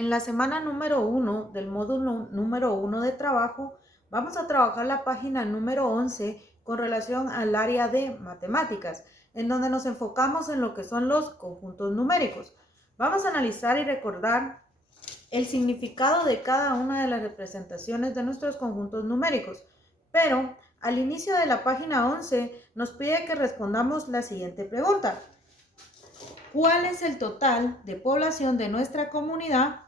En la semana número 1 del módulo número 1 de trabajo, vamos a trabajar la página número 11 con relación al área de matemáticas, en donde nos enfocamos en lo que son los conjuntos numéricos. Vamos a analizar y recordar el significado de cada una de las representaciones de nuestros conjuntos numéricos, pero al inicio de la página 11 nos pide que respondamos la siguiente pregunta. ¿Cuál es el total de población de nuestra comunidad?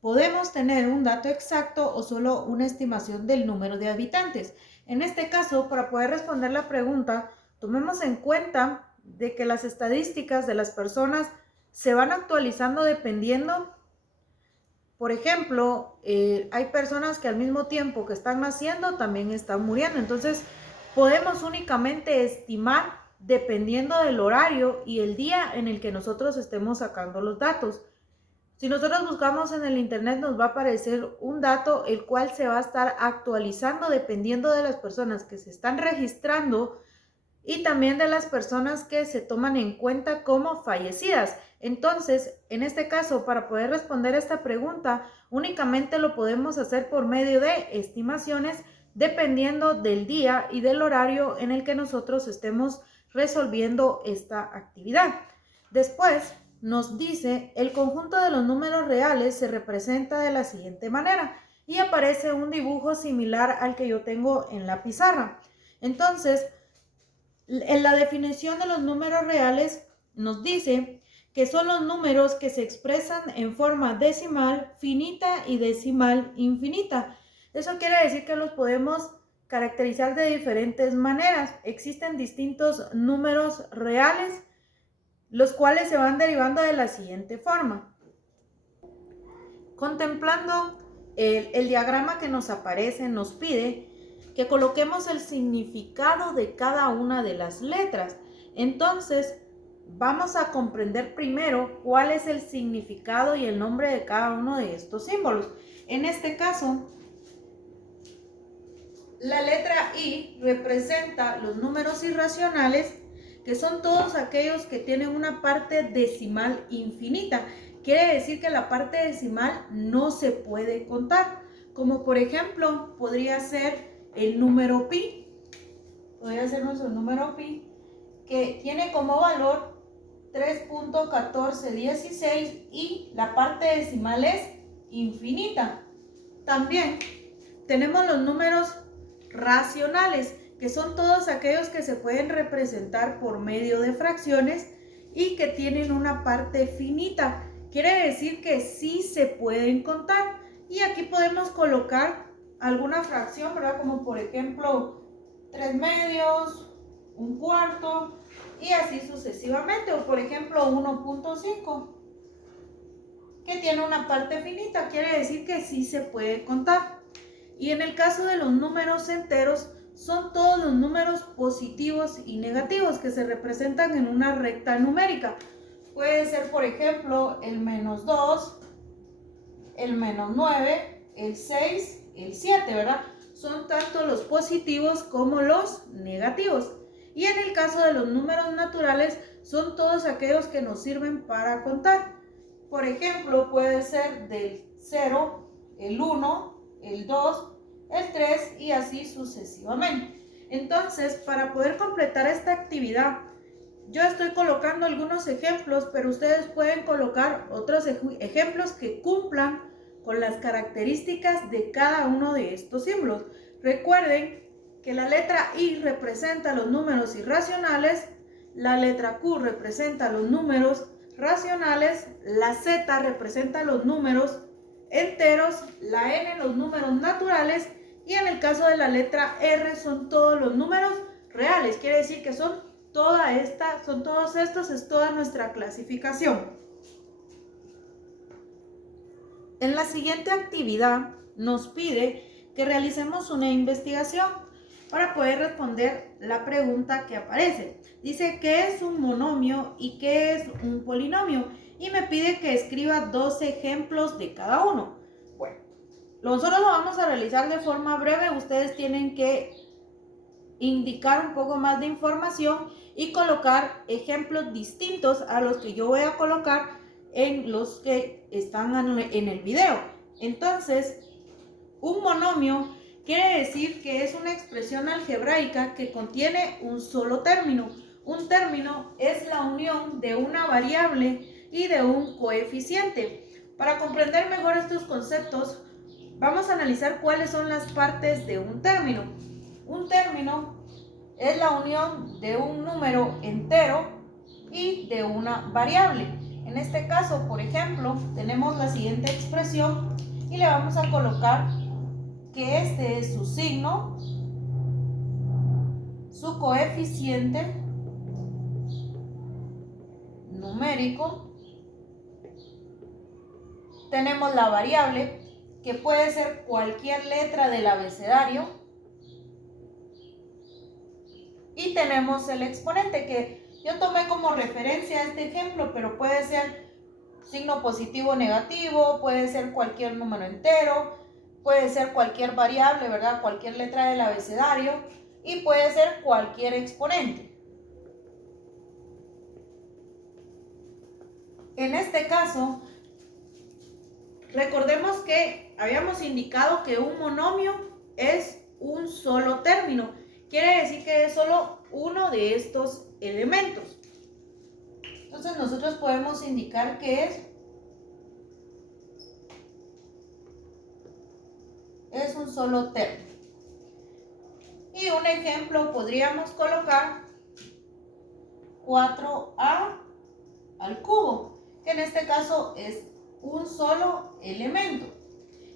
Podemos tener un dato exacto o solo una estimación del número de habitantes. En este caso, para poder responder la pregunta, tomemos en cuenta de que las estadísticas de las personas se van actualizando dependiendo. Por ejemplo, hay personas que al mismo tiempo que están naciendo también están muriendo. Entonces, podemos únicamente estimar dependiendo del horario y el día en el que nosotros estemos sacando los datos. Si nosotros buscamos en el internet, nos va a aparecer un dato el cual se va a estar actualizando dependiendo de las personas que se están registrando y también de las personas que se toman en cuenta como fallecidas. Entonces, en este caso, para poder responder esta pregunta, únicamente lo podemos hacer por medio de estimaciones dependiendo del día y del horario en el que nosotros estemos resolviendo esta actividad. Después nos dice, el conjunto de los números reales se representa de la siguiente manera y aparece un dibujo similar al que yo tengo en la pizarra. Entonces, en la definición de los números reales nos dice que son los números que se expresan en forma decimal finita y decimal infinita. Eso quiere decir que los podemos caracterizar de diferentes maneras. Existen distintos números reales, los cuales se van derivando de la siguiente forma. Contemplando el diagrama que nos aparece, nos pide que coloquemos el significado de cada una de las letras. Entonces, vamos a comprender primero cuál es el significado y el nombre de cada uno de estos símbolos. En este caso, la letra I representa los números irracionales, que son todos aquellos que tienen una parte decimal infinita. Quiere decir que la parte decimal no se puede contar. Como por ejemplo, podría ser el número pi. Podría ser nuestro número pi, que tiene como valor 3.1416 y la parte decimal es infinita. También tenemos los números racionales, que son todos aquellos que se pueden representar por medio de fracciones y que tienen una parte finita. Quiere decir que sí se pueden contar. Y aquí podemos colocar alguna fracción, ¿verdad? Como por ejemplo 3 medios, un cuarto y así sucesivamente. O por ejemplo 1.5, que tiene una parte finita. Quiere decir que sí se puede contar. Y en el caso de los números enteros, son todos los números positivos y negativos que se representan en una recta numérica. Puede ser, por ejemplo, el -2, el -9, el 6, el 7, ¿verdad? Son tanto los positivos como los negativos. Y en el caso de los números naturales, son todos aquellos que nos sirven para contar. Por ejemplo, puede ser del 0, el 1, el 2, el 3 y así sucesivamente. Entonces, para poder completar esta actividad, yo estoy colocando algunos ejemplos, pero ustedes pueden colocar otros ejemplos que cumplan con las características de cada uno de estos símbolos. Recuerden que la letra I representa los números irracionales, la letra Q representa los números racionales, la Z representa los números enteros, la N los números naturales y en el caso de la letra R son todos los números reales. Quiere decir que son todos estos, es toda nuestra clasificación. En la siguiente actividad nos pide que realicemos una investigación para poder responder la pregunta que aparece. Dice, ¿qué es un monomio y qué es un polinomio? Y me pide que escriba 2 ejemplos de cada uno. Bueno, nosotros lo vamos a realizar de forma breve. Ustedes tienen que indicar un poco más de información y colocar ejemplos distintos a los que yo voy a colocar en los que están en el video. Entonces, un monomio quiere decir que es una expresión algebraica que contiene un solo término. Un término es la unión de una variable y de un coeficiente. Para comprender mejor estos conceptos, vamos a analizar cuáles son las partes de un término. Un término es la unión de un número entero y de una variable. En este caso, por ejemplo, tenemos la siguiente expresión y le vamos a colocar que este es su signo, su coeficiente numérico. Tenemos la variable, que puede ser cualquier letra del abecedario. Y tenemos el exponente, que yo tomé como referencia este ejemplo, pero puede ser signo positivo o negativo, puede ser cualquier número entero, puede ser cualquier variable, ¿verdad? Cualquier letra del abecedario, y puede ser cualquier exponente. En este caso, recordemos que habíamos indicado que un monomio es un solo término. Quiere decir que es solo uno de estos elementos. Entonces nosotros podemos indicar que es un solo término. Y un ejemplo podríamos colocar 4a al cubo, que en este caso es un solo elemento.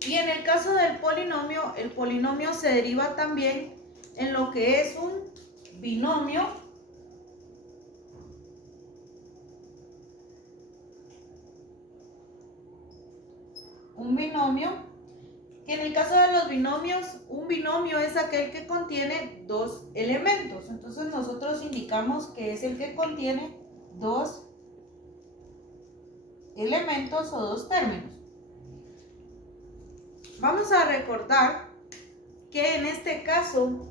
Y en el caso del polinomio, el polinomio se deriva también en lo que es un binomio. Un binomio, que en el caso de los binomios, un binomio es aquel que contiene dos elementos. Entonces nosotros indicamos que es el que contiene dos elementos o dos términos. Vamos a recordar que en este caso,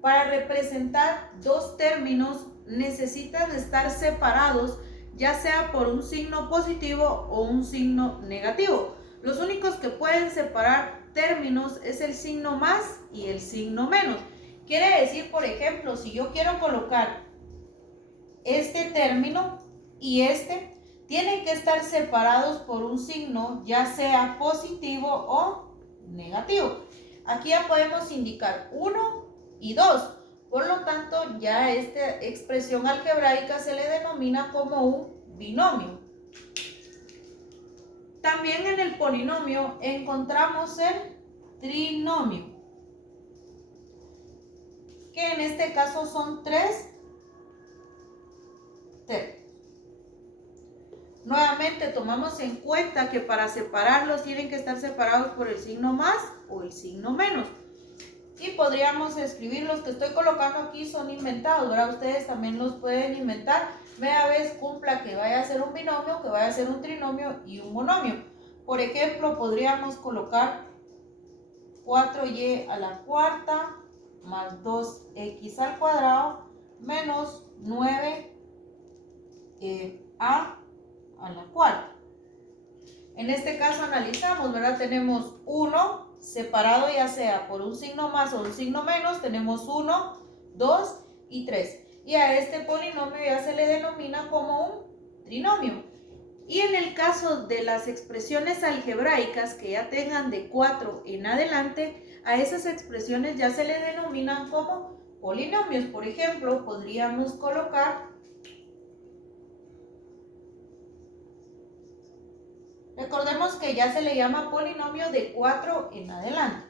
para representar dos términos, necesitan estar separados, ya sea por un signo positivo o un signo negativo. Los únicos que pueden separar términos es el signo más y el signo menos. Quiere decir, por ejemplo, si yo quiero colocar este término y este, tienen que estar separados por un signo, ya sea positivo o negativo. Aquí ya podemos indicar 1 y 2. Por lo tanto, ya esta expresión algebraica se le denomina como un binomio. También en el polinomio encontramos el trinomio, que en este caso son 3 términos. Nuevamente tomamos en cuenta que para separarlos tienen que estar separados por el signo más o el signo menos. Y podríamos escribir, los que estoy colocando aquí son inventados, ¿verdad? Ustedes también los pueden inventar. Media vez cumpla que vaya a ser un binomio, que vaya a ser un trinomio y un monomio. Por ejemplo, podríamos colocar 4y a la cuarta más 2x al cuadrado menos 9a a la cuarta. En este caso analizamos, ¿verdad? Tenemos 1 separado ya sea por un signo más o un signo menos, tenemos 1, 2 y 3. Y a este polinomio ya se le denomina como un trinomio. Y en el caso de las expresiones algebraicas que ya tengan de 4 en adelante, a esas expresiones ya se le denominan como polinomios. Por ejemplo, podríamos colocar, recordemos que ya se le llama polinomio de 4 en adelante.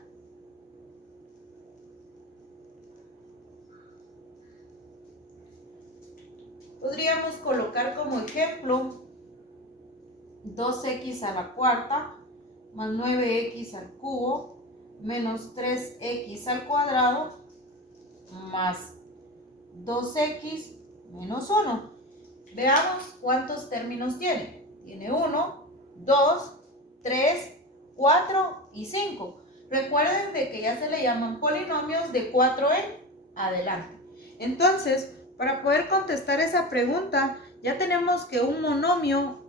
Podríamos colocar como ejemplo 2x a la cuarta más 9x al cubo menos 3x al cuadrado más 2x menos 1. Veamos cuántos términos tiene. Tiene 1, 2, 3, 4 y 5. Recuerden de que ya se le llaman polinomios de 4 en adelante. Entonces, para poder contestar esa pregunta, ya tenemos que un monomio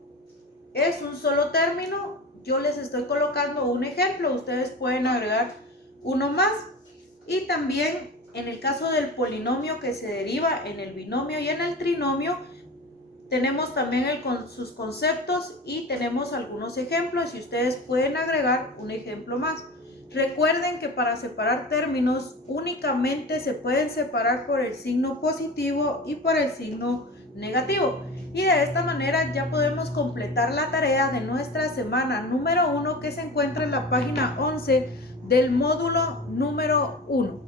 es un solo término. Yo les estoy colocando un ejemplo, ustedes pueden agregar uno más. Y también en el caso del polinomio que se deriva en el binomio y en el trinomio, tenemos también sus conceptos y tenemos algunos ejemplos y ustedes pueden agregar un ejemplo más. Recuerden que para separar términos únicamente se pueden separar por el signo positivo y por el signo negativo. Y de esta manera ya podemos completar la tarea de nuestra semana número 1 que se encuentra en la página 11 del módulo número 1.